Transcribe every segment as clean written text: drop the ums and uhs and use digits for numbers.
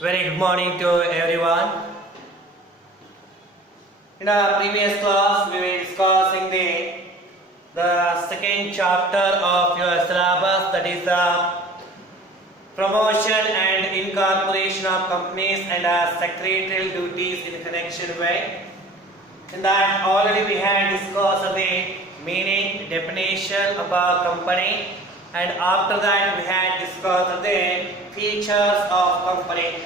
Very good morning to everyone. In our previous class, we were discussing the second chapter of your syllabus, that is the promotion and incorporation of companies and secretarial duties in connection with. In that, already we had discussed the meaning, definition of a company, and after that we had discussed the features of company.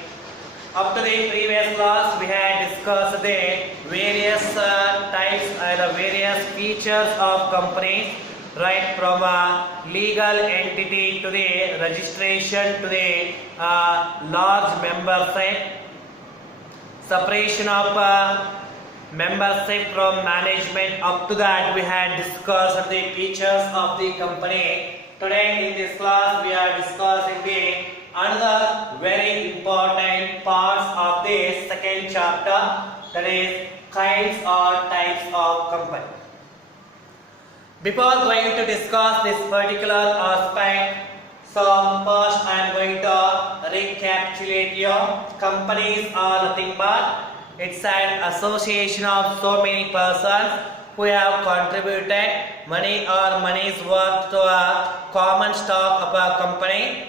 Up to the previous class, we had discussed the various types and the various features of companies, right from a legal entity to the registration to the large membership, separation of membership from management. Up to that, we had discussed the features of the company. Today in this class, we are discussing the another very important parts of the second chapter, that is kinds or types of company. Before going to discuss this particular aspect, so first I am going to recapitulate your companies are nothing but it's an association of so many persons who have contributed money or money's worth to a common stock of a company.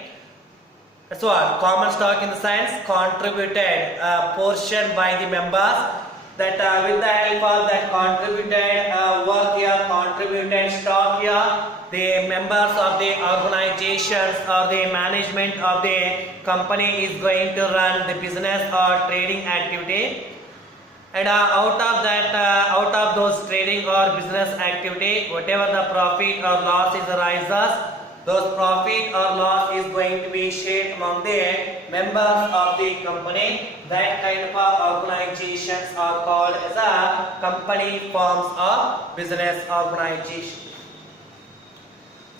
That's what common stock in the sense contributed a portion by the members that with the help of that contributed work here, contributed stock here, the members of the organizations or the management of the company is going to run the business or trading activity. And out of that, out of those trading or business activity, whatever the profit or loss is arises, those profit or loss is going to be shared among the members of the company. That kind of organizations are called as a company forms of business organization.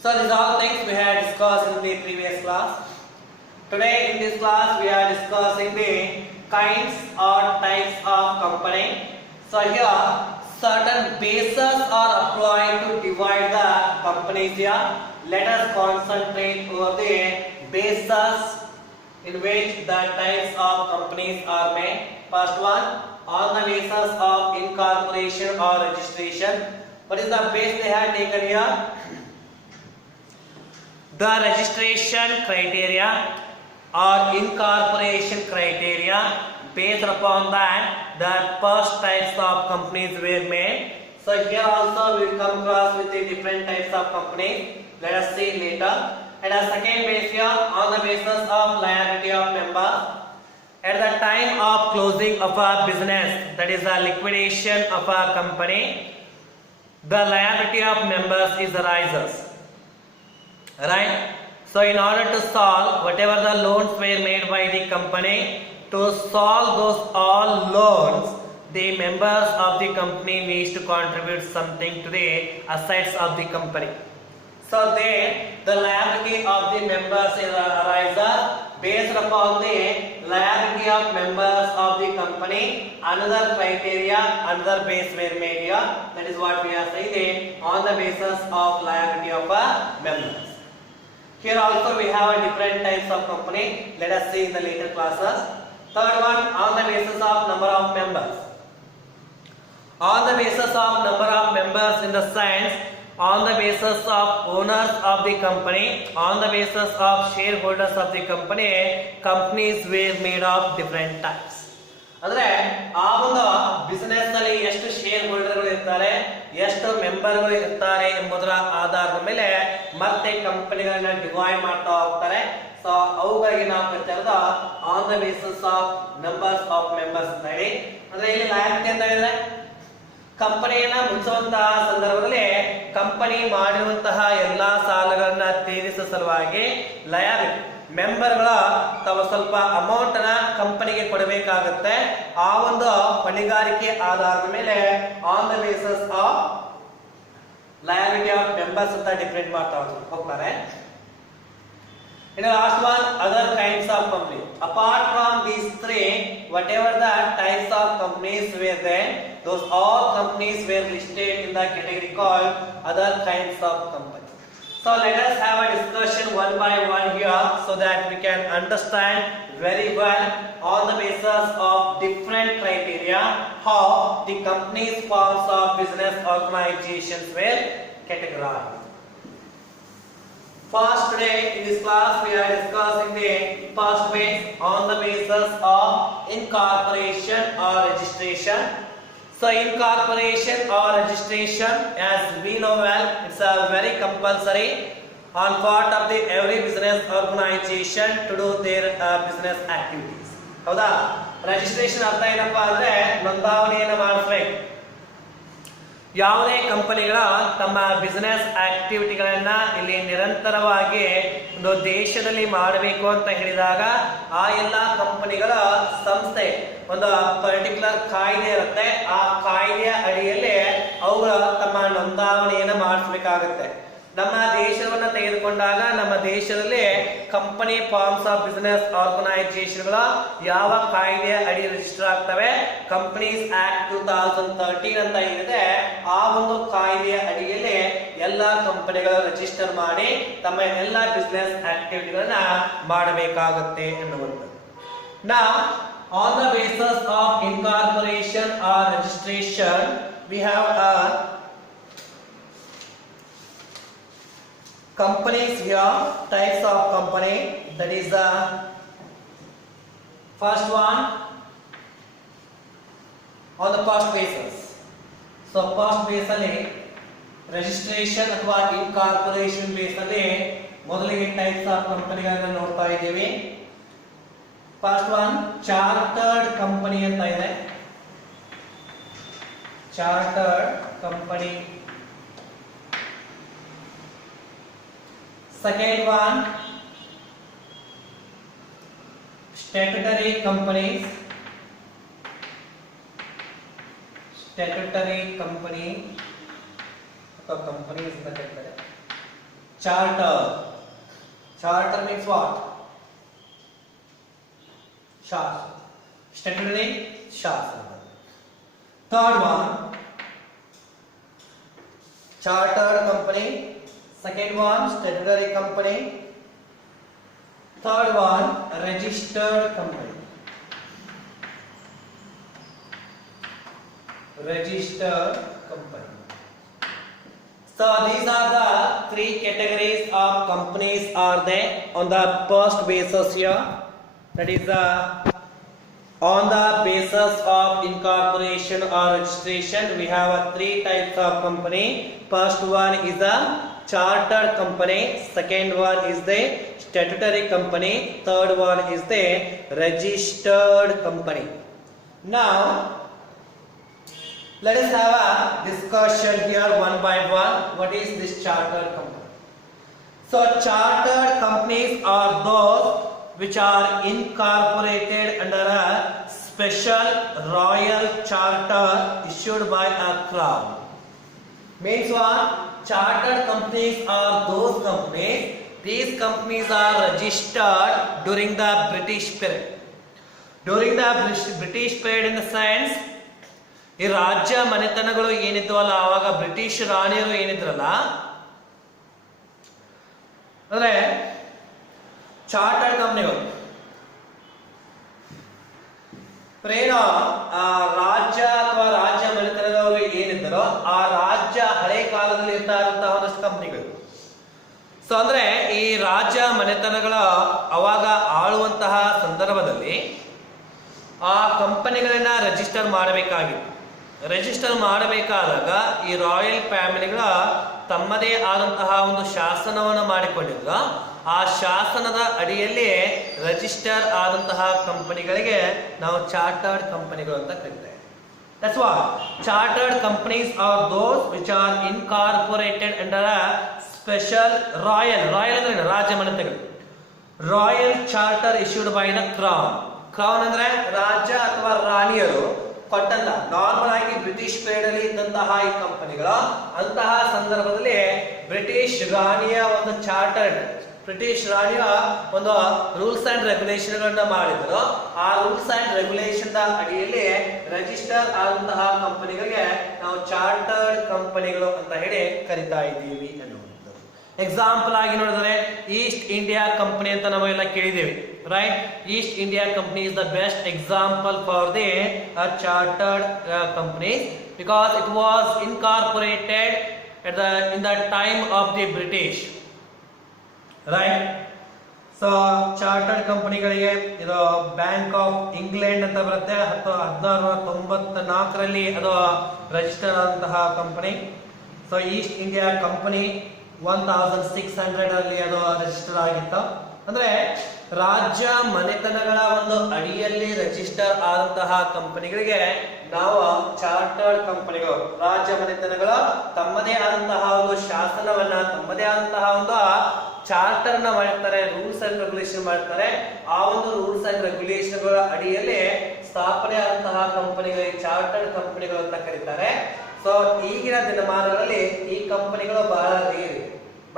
So these are things we had discussed in the previous class. Today in this class we are discussing the kinds or types of company. So here certain bases are applied to divide the companies here. Let us concentrate over the bases in which the types of companies are made. First one, on the basis of incorporation or registration. What is the base they have taken here? The registration criteria or incorporation criteria. Based upon that, the first types of companies were made. So here also we will come across with the different types of companies. Let us see later. And a second base here, on the basis of liability of members. At the time of closing of a business, that is the liquidation of a company, the liability of members is arises. Right? So in order to solve whatever the loans were made by the company, to solve those all loans, the members of the company needs to contribute something to the assets of the company. So there, the liability of the members is arises based upon the liability of members of the company. Another criteria, another base were made here. That is what we are saying, on the basis of liability of members. Here also we have different types of company. Let us see in the later classes. Third one, on the basis of number of members. On the basis of number of members in the sense, on the basis of owners of the company, on the basis of shareholders of the company, companies were made of different types. ಅಂದ್ರೆ ಆ ಒಂದು business ಅಲ್ಲಿ ಎಷ್ಟು share ಹೋಲ್ಡರ್ಗಳು ಇರ್ತಾರೆ, ಎಷ್ಟು ಮೆಂಬರ್ಗಳು ಇರ್ತಾರೆ ಎಂಬುದರ ಆಧಾರದ ಮೇಲೆ ಮತ್ತೆ ಕಂಪನಿಗಳನ್ನ ಡಿವೈಡ್ ಮಾಡ್ತಾ ಹೋಗ್ತಾರೆ. ಸೊ ಅವುಗಳಿಗೆ ನಾವು ಕರಿತಾ ಇರೋದು on the basis of numbers of members ಅಂತ ಹೇಳಿ. ಅಂದ್ರೆ ಇಲ್ಲಿ ಲಾಯಲ್ಟಿ ಅಂತ ಹೇಳಿದ್ರೆ ಕಂಪನಿಯನ್ನ ಮುಚ್ಚುವಂತಹ ಸಂದರ್ಭದಲ್ಲಿ ಕಂಪನಿ ಮಾಡಿರುವಂತಹ ಎಲ್ಲಾ ಸಾಲಗಳನ್ನ ತೀರಿಸುವ ಸಲುವಾಗಿ ಲಯಾಬಿಲಿಟಿ ಮೆಂಬರ್ಗಳ ತಾವು ಸ್ವಲ್ಪ ಅಮೌಂಟ್ ನ ಕಂಪನಿಗೆ ಕೊಡಬೇಕಾಗುತ್ತೆ. ಆ ಒಂದು ಹೊಣೆಗಾರಿಕೆ ಆಧಾರದ ಮೇಲೆ on the basis of liability of members ಅಂತ ಡಿಫರೆಂಟ್ ಮಾಡ್ತಾ ಹೋಗ್ತಾರೆ. And the last one, other kinds of company. Apart from these three, whatever the types of companies were there, those all companies were listed in the category called other kinds of companies. So let us have a discussion one by one here, so that we can understand very well on the basis of different criteria how the company's forms of business organizations were categorized. First, today in this class we are discussing the first base on the basis of incorporation or registration. So incorporation or registration, as we know well, it's a very compulsory on part of the every business organization to do their business activities. ಹೌದಾ? Registration ಅರ್ಥ ಏನಪ್ಪಾ ಅಂದ್ರೆ ನೋಂದಾವಣೆಯನ್ನು ಮಾಡಿಸಬೇಕು. ಯಾವುದೇ ಕಂಪನಿಗಳ ತಮ್ಮ business ಆಕ್ಟಿವಿಟಿಗಳನ್ನ ಇಲ್ಲಿ ನಿರಂತರವಾಗಿ ಒಂದು ದೇಶದಲ್ಲಿ ಮಾಡಬೇಕು ಅಂತ ಹೇಳಿದಾಗ ಆ ಎಲ್ಲ ಕಂಪನಿಗಳ ಸಂಸ್ಥೆ ಒಂದು ಪರ್ಟಿಕ್ಯುಲರ್ ಕಾಯ್ದೆ ಇರುತ್ತೆ. ಆ ಕಾಯ್ದೆಯ ಅಡಿಯಲ್ಲಿ ಅವುಗಳ ತಮ್ಮ ನೋಂದಾವಣೆಯನ್ನು ಮಾಡಿಸಬೇಕಾಗುತ್ತೆ. ನಮ್ಮ ದೇಶವನ್ನು ತೆಗೆದುಕೊಂಡಾಗ ನಮ್ಮ ದೇಶದಲ್ಲಿ ಕಂಪನಿ ಫಾರ್ಮ್ಸ್ ಆಫ್ ಬಿಸಿನೆಸ್ ಆರ್ಗನೈಸೇಷನ್ಗಳ ಯಾವ ಕಾಯ್ದೆಯ ಅಡಿ ರಿಜಿಸ್ಟರ್ ಆಗ್ತವೆ? ಕಂಪನೀಸ್ ಆಕ್ಟ್ 2013 ಅಂತ ಏನಿದೆ ಆ ಒಂದು ಕಾಯ್ದೆಯ ಅಡಿಯಲ್ಲಿ ಎಲ್ಲಾ ಕಂಪನಿಗಳು ರಿಜಿಸ್ಟರ್ ಮಾಡಿ ತಮ್ಮ ಎಲ್ಲಾ ಬಿಸಿನೆಸ್ ಆಕ್ಟಿವಿಟಿಗಳನ್ನ ಮಾಡಬೇಕಾಗುತ್ತೆ ಎನ್ನುವಂಥದ್ದು. Now, on the basis of incorporation or registration, we have a companies here, types of company. That is the first one on the first basis. So first base ಅಲ್ಲಿ registration ಅಥವಾ incorporation base ಅಲ್ಲಿ ಮೊದಲಿಗೆ types of ಕಂಪನಿಗಳನ್ನು ನೋಡ್ತಾ ಇದ್ದೀವಿ. First one chartered company ಅಂತ ಇದೆ. Chartered company. Second one, statutory companies. Statutory company. So company is the charter. Charter means what? Shastra. Statutory Shastra. Third one, chartered company. Second one, statutory company. Third one, registered company. Registered company. So these are the three categories of companies are there on the first basis here. That is on the basis of incorporation or registration, we have three types of company. First one is a chartered company, second one is the statutory company, third one is the registered company. Now let us have a discussion here one by one. What is this chartered company? So chartered companies are those which are incorporated under a special royal charter issued by a crown. Means what? Chartered companies are those companies. These companies are registered during the British period. During the British period in the sense, ಈ ರಾಜ್ಯ ಮನೆತನಗಳು ಏನಿದ್ವಲ್ಲ ಆವಾಗ British ರಾಣಿಯರು ಏನಿದ್ರಲ್ಲ ಅಂದ್ರೆ chartered ಕಂಪನಿಗಳು ರಾಜ್ಯ ಅಥವಾ ರಾಜ್ಯ ಮನೆತನದವರು ಏನಿದ್ದಾರೋ ಆ ರಾಜ್ಯ ಹಳೆ ಕಾಲದಲ್ಲಿ ಇರ್ತಾ ಇರುವಂತಹ ಒಂದಷ್ಟು ಕಂಪನಿಗಳು. ಸೊ ಅಂದ್ರೆ ಈ ರಾಜ್ಯ ಮನೆತನಗಳ ಅವಾಗ ಆಳುವಂತಹ ಸಂದರ್ಭದಲ್ಲಿ ಆ ಕಂಪನಿಗಳನ್ನ ರಿಜಿಸ್ಟರ್ ಮಾಡಬೇಕಾಗಿತ್ತು. ರಿಜಿಸ್ಟರ್ ಮಾಡಬೇಕಾದಾಗ ಈ ರಾಯಲ್ ಫ್ಯಾಮಿಲಿಗಳ ತಮ್ಮದೇ ಆದಂತಹ ಒಂದು ಶಾಸನವನ್ನು ಮಾಡಿಕೊಂಡಿದ್ರು. ಆ ಶಾಸನದ ಅಡಿಯಲ್ಲಿ ರಿಜಿಸ್ಟರ್ ಆದಂತಹ ಕಂಪನಿಗಳಿಗೆ ನಾವು ಚಾರ್ಟರ್ಡ್ ಕಂಪನಿಗಳು ಅಂತ ಕರೀತೇವೆ. That's why chartered companies are those which are incorporated under a special royal ಅಂದ್ರೆ ರಾಜ್ಯ ಮನೆತನಗಳು royal charter issued by the crown. Crown ಅಂದ್ರೆ ರಾಜ್ಯ ಅಥವಾ ರಾಣಿಯರು ಕೊಟ್ಟಂತ. ನಾರ್ಮಲ್ ಆಗಿ ಬ್ರಿಟಿಷ್ ಪೀರಿಯಡ್ ಅಲ್ಲಿ ಇದ್ದಂತಹ ಈ ಕಂಪನಿಗಳು ಅಂತಹ ಸಂದರ್ಭದಲ್ಲಿ ಬ್ರಿಟಿಷ್ ರಾಣಿಯ ಒಂದು ಚಾರ್ಟರ್ಡ್ ಬ್ರಿಟಿಷ್ ರಾಣಿಯ ಒಂದು ರೂಲ್ಸ್ ಅಂಡ್ ರೆಗ್ಯುಲೇಷನ್ ಗಳನ್ನ ಮಾಡಿದ್ರು. ಆ ರೂಲ್ಸ್ ಅಂಡ್ ರೆಗ್ಯುಲೇಷನ್ ಅಡಿಯಲ್ಲಿ ರಿಜಿಸ್ಟರ್ ಆದಂತಹ ಕಂಪನಿಗಳಿಗೆ ನಾವು ಚಾರ್ಟರ್ಡ್ ಕಂಪನಿಗಳು ಅಂತ ಹೇಳಿ ಕರಿತಾ ಇದ್ದೀವಿ ಅನ್ನುವಂಥದ್ದು. ಎಕ್ಸಾಂಪಲ್ ಆಗಿ ನೋಡಿದ್ರೆ ಈಸ್ಟ್ ಇಂಡಿಯಾ ಕಂಪನಿ ಅಂತ ನಾವೆಲ್ಲ ಕೇಳಿದ್ದೇವೆ, right? East India company is the best example for the chartered company because it was incorporated in the time of the British, right? So chartered ಕಂಪನಿಗಳಿಗೆ ಇದು ಬ್ಯಾಂಕ್ ಆಫ್ ಇಂಗ್ಲೆಂಡ್ ಅಂತ ಬರುತ್ತೆ. 1794ರಲ್ಲಿ ಅದು register ಆದಂತಹ company. So East India company 1600 ಅದು register ಆಗಿತ್ತು. ಅಂದ್ರೆ ರಾಜ್ಯ ಮನೆತನಗಳ ಒಂದು ಅಡಿಯಲ್ಲಿ ರಿಜಿಸ್ಟರ್ ಆದಂತಹ ಕಂಪನಿಗಳಿಗೆ ನಾವು ಚಾರ್ಟರ್ಡ್ ಕಂಪನಿಗಳು, ರಾಜ್ಯ ಮನೆತನಗಳು ತಮ್ಮದೇ ಆದಂತಹ ಒಂದು ಶಾಸನವನ್ನ, ತಮ್ಮದೇ ಆದಂತಹ ಒಂದು ಚಾರ್ಟರ್ ನ ಮಾಡ್ತಾರೆ, ರೂಲ್ಸ್ ಅಂಡ್ ರೆಗ್ಯುಲೇಷನ್ ಮಾಡ್ತಾರೆ. ಆ ಒಂದು ರೂಲ್ಸ್ ಅಂಡ್ ರೆಗ್ಯುಲೇಷನ್ ಗಳ ಅಡಿಯಲ್ಲಿ ಸ್ಥಾಪನೆ ಆದಂತಹ ಕಂಪನಿಗಳಿಗೆ ಚಾರ್ಟರ್ಡ್ ಕಂಪನಿಗಳು ಅಂತ ಕರೀತಾರೆ. ಸೊ ಈಗಿನ ದಿನಮಾನಗಳಲ್ಲಿ ಈ ಕಂಪನಿಗಳು ಬಹಳ ರೇರ್,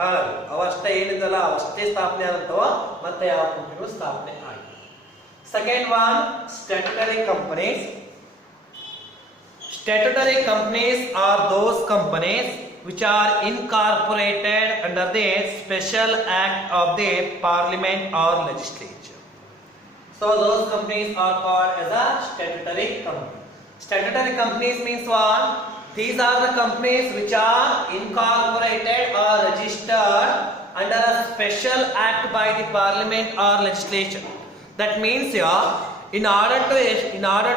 ಬಹಳ ಅವಷ್ಟೇ ಏನಿದಲ್ಲ ಅವಷ್ಟೇ ಸ್ಥಾಪನೆ ಆದಂತವ, ಮತ್ತೆ ಯಾವ ಕಂಪನಿಗಳು ಸ್ಥಾಪನೆ ಆಗಿದೆ. Second one, statutory companies. Statutory companies are those companies which are incorporated under the special act of the parliament or legislature. So those companies are called as a statutory company. Statutory companies means what? These are the companies which are incorporated or registered under a special act by the parliament or legislature. That means here, in order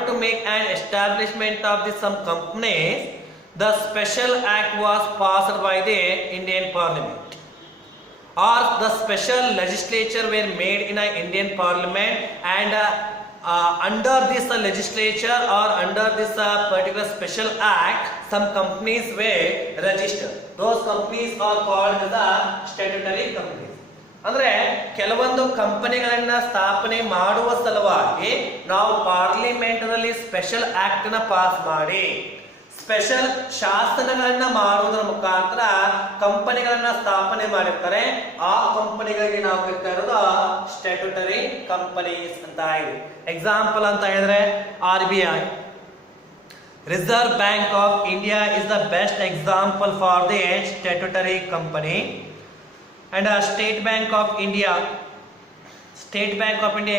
to make an establishment of some companies, the special act was passed by the Indian Parliament, or the special legislature were made in an Indian Parliament, and under this legislature or under this particular special act, some companies were registered. Those companies are called as the statutory companies. ಅಂದ್ರೆ ಕೆಲವೊಂದು ಕಂಪನಿಗಳನ್ನ ಸ್ಥಾಪನೆ ಮಾಡುವ ಸಲುವಾಗಿ ನಾವು parliament ನಲ್ಲಿ special act ನ pass ಮಾಡಿ, special ಶಾಸನಗಳನ್ನ ಮಾಡುವುದರ ಮುಖಾಂತರ ಕಂಪನಿಗಳನ್ನ ಸ್ಥಾಪನೆ ಮಾಡಿರ್ತಾರೆ. ಆ ಕಂಪನಿಗಳಿಗೆ ನಾವು ಕರಿತಾ ಇರೋದು ಸ್ಟ್ಯಾಟ್ಯೂಟರಿ ಕಂಪನೀಸ್ ಅಂತ ಇದೆ. ಎಕ್ಸಾಂಪಲ್ ಅಂತ ಹೇಳಿದ್ರೆ RBI, reserve bank of India is the best example for the statutory company. And state bank of India,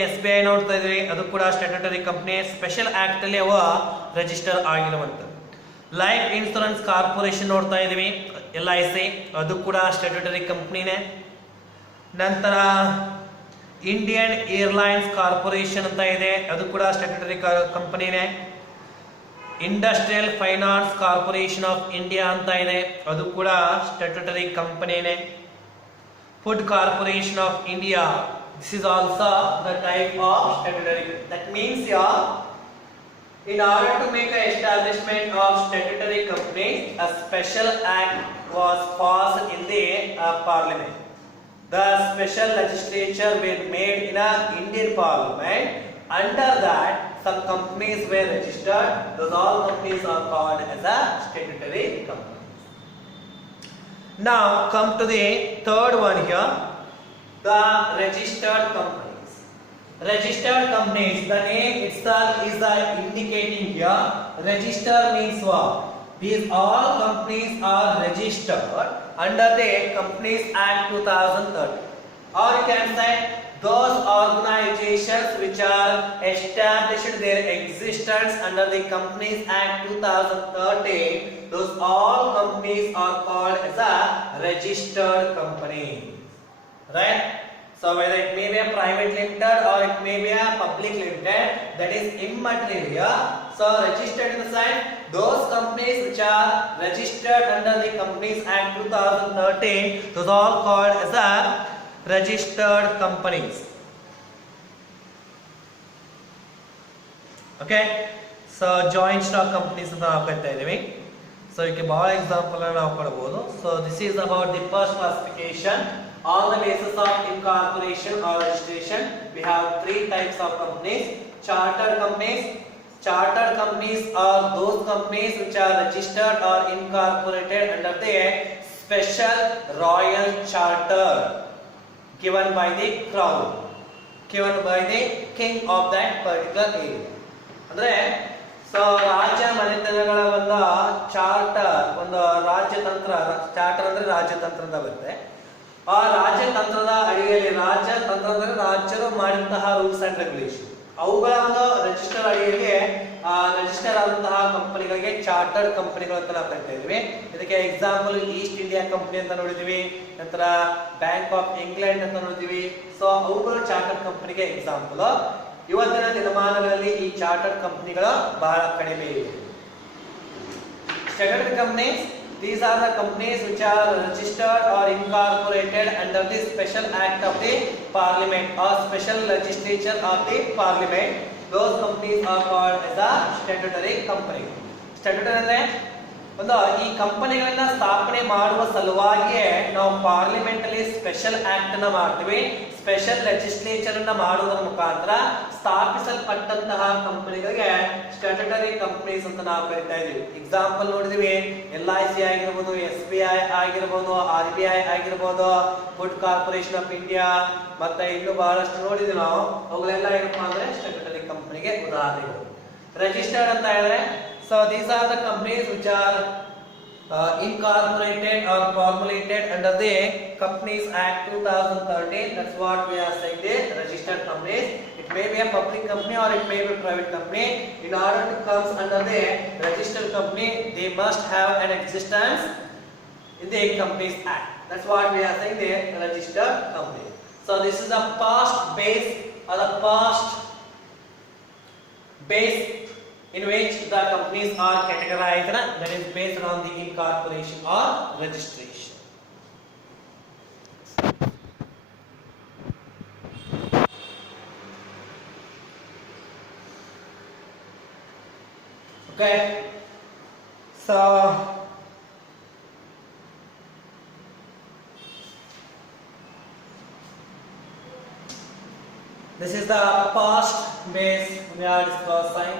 SBI ನೋಡ್ತಾ ಇದ್ರಿ, ಅದು ಕೂಡ ಸ್ಟ್ಯಾಟ್ಯೂಟರಿ ಕಂಪನಿ, ಸ್ಪೆಷಲ್ ಆಕ್ಟ್ ಅಲ್ಲಿ ಅವ ರಿಜಿಸ್ಟರ್ ಆಗಿರುವಂಥದ್ದು. ಲೈಫ್ ಇನ್ಶೂರೆನ್ಸ್ ಕಾರ್ಪೊರೇಷನ್ ನೋಡ್ತಾ ಇದೀವಿ, LIC, ಅದು ಕೂಡ ಸ್ಟ್ಯಾಟ್ಯೂಟರಿ ಕಂಪನಿನೇ. ನಂತರ ಇಂಡಿಯನ್ ಏರ್ಲೈನ್ಸ್ ಕಾರ್ಪೊರೇಷನ್ ಅಂತ ಇದೆ, ಅದು ಕೂಡ ಸ್ಟ್ಯಾಟ್ಯೂಟರಿ ಕಂಪನಿನೇ. Industrial finance corporation of India ಅಂತ ಇದೆ, ಅದು ಕೂಡ ಸ್ಟ್ಯಾಟ್ಯೂಟರಿ ಕಂಪನಿನೇ. Food Corporation of India, this is also the type of statutory. That means here, in order to make an establishment of statutory companies, a special act was passed in the parliament. The special legislature were made in a Indian parliament. Under that, some companies were registered. Those all companies are called as a statutory company. Now come to the third one here, the registered companies. Registered companies, the name itself is indicating here. Register means what? These all companies are registered under the Companies Act 2013. Or you can say those organizations which are established their existence under the Companies Act 2013, those all companies are called as a registered company, right? So whether it may be a private limited or it may be a public limited, that is immaterial. So registered in the sense, those companies which are registered under the Companies Act 2013, those all called as a registered companies. Okay, so joint stock companies ಅಂತ ನಾವು ಕರಿತಾ ಇದೀವಿ. So ಇದಕ್ಕೆ ಬಹಳ example ನಾವು ಕೊಡಬಹುದು. So this is about the first classification. On the basis of incorporation or registration, we have three types of companies. Chartered companies. Chartered companies are those companies which are registered or incorporated under the special royal charter given by the crown, given by the king of that particular area. ಅಂದ್ರೆ so ರಾಜ್ಯ ಮನೆತನಗಳ ಒಂದು charter, ಒಂದು ರಾಜ್ಯತಂತ್ರ, charter ಅಂದ್ರೆ ರಾಜ್ಯತಂತ್ರ ಅಂತ ಬರುತ್ತೆ. ಆ ರಾಜ್ಯತಂತ್ರದ ಅಡಿಯಲ್ಲಿ, ರಾಜ್ಯತಂತ್ರ ಅಂದರೆ ರಾಜ್ಯರು ಮಾಡಿದಂತಹ ರೂಲ್ಸ್ ಅಂಡ್ ರೆಗ್ಯುಲೇಷನ್, ಅವುಗಳ ಒಂದು ರಿಜಿಸ್ಟರ್ ಅಡಿಯಲ್ಲಿ ರಿಜಿಸ್ಟರ್ ಆದಂತಹ ಕಂಪನಿಗಳಿಗೆ ಚಾರ್ಟರ್ಡ್ ಕಂಪನಿಗಳು ಅಂತ ನಾವು ಕರಿತಾ ಇದ್ವಿ. ಇದಕ್ಕೆ ಎಕ್ಸಾಂಪಲ್ ಈಸ್ಟ್ ಇಂಡಿಯಾ ಕಂಪನಿ ಅಂತ ನೋಡಿದ್ವಿ, ನಂತರ ಬ್ಯಾಂಕ್ ಆಫ್ ಇಂಗ್ಲೆಂಡ್ ಅಂತ ನೋಡಿದ್ವಿ. ಸೊ ಅವುಗಳು ಚಾರ್ಟರ್ಡ್ ಕಂಪನಿಗೆ ಎಕ್ಸಾಂಪಲ್. ಇವತ್ತಿನ ದಿನಮಾನಗಳಲ್ಲಿ ಈ ಚಾರ್ಟರ್ಡ್ ಕಂಪನಿಗಳು ಬಹಳ ಕಡಿಮೆ ಇವೆ. Statutory companies, these are the companies which are registered or incorporated under the special act of the parliament or special legislature of the parliament. Those companies are called as a statutory company. Statutory ಅಂದ್ರೆ ಒಂದು ಈ ಕಂಪನಿಗಳನ್ನ ಸ್ಥಾಪನೆ ಮಾಡುವ ಸಲುವಾಗಿಯೇ ನಾವು parliament ಅಲ್ಲಿ special act ಅನ್ನ ಮಾಡ್ತೀವಿ. Special legislature ಅನ್ನ ಮಾಡುವುದರ ಮುಖಾಂತರ ಸ್ಥಾಪಿಸಲ್ಪಟ್ಟಂತಹ ಕಂಪನಿಗಳಿಗೆ ಸ್ಟ್ಯಾಟ್ಯೂಟರಿ ಕಂಪನೀಸ್ ಅಂತ ನಾವು ಕರಿತಾ ಇದೀವಿ. ಎಕ್ಸಾಂಪಲ್ ನೋಡಿದ್ವಿ, LIC ಆಗಿರ್ಬೋದು, SBI ಆಗಿರ್ಬೋದು, RBI ಆಗಿರ್ಬೋದು, ಫುಡ್ ಕಾರ್ಪೊರೇಷನ್ ಆಫ್ ಇಂಡಿಯಾ, ಮತ್ತೆ ಇನ್ನು ಬಹಳಷ್ಟು ನೋಡಿದ್ವಿ ನಾವು. ಅವುಗಳೆಲ್ಲ ಏನಪ್ಪಾ ಅಂದ್ರೆ ಸ್ಟ್ಯಾಟ್ಯೂಟರಿ ಕಂಪನಿಗೆ ಉದಾಹರಣೆಗಳು. ರಿಜಿಸ್ಟರ್ಡ್ ಅಂತ ಹೇಳಿದ್ರೆ, so these are the companies which are incorporated or formulated under the Companies Act 2013. That's what we are saying, the registered companies. It may be a public company or it may be a private company. In order to come under the registered company, they must have an existence in the Companies Act. That's what we are saying, the registered company. So this is a past base or the past base in which the companies are categorized, that is based on the incorporation or registration. Okay, so this is the past base we are discussing.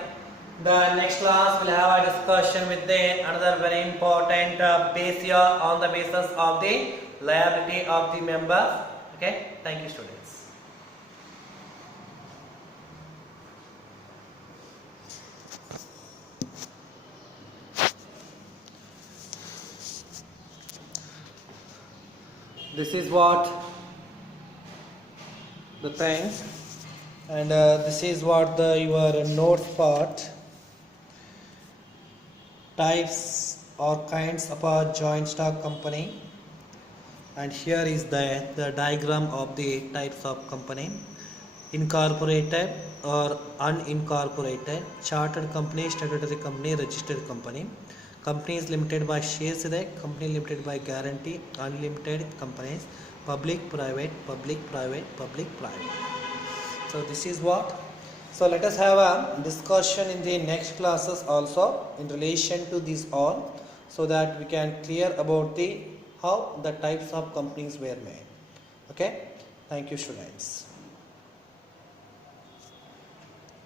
The next class will have a discussion with the another very important base here on the basis of the liability of the members. Okay, thank you students. This is what the thing, and this is what the your notes part. Types or kinds of a joint stock company, and here is the diagram of the types of company: incorporated or unincorporated, chartered company, statutory company, registered company. Company is limited by shares ಇದೆ, company limited by guarantee, unlimited companies, public private, public private, public private. So this is what. So let us have a discussion in the next classes also in relation to these all, so that we can clear about the how the types of companies were made. Okay, thank you students.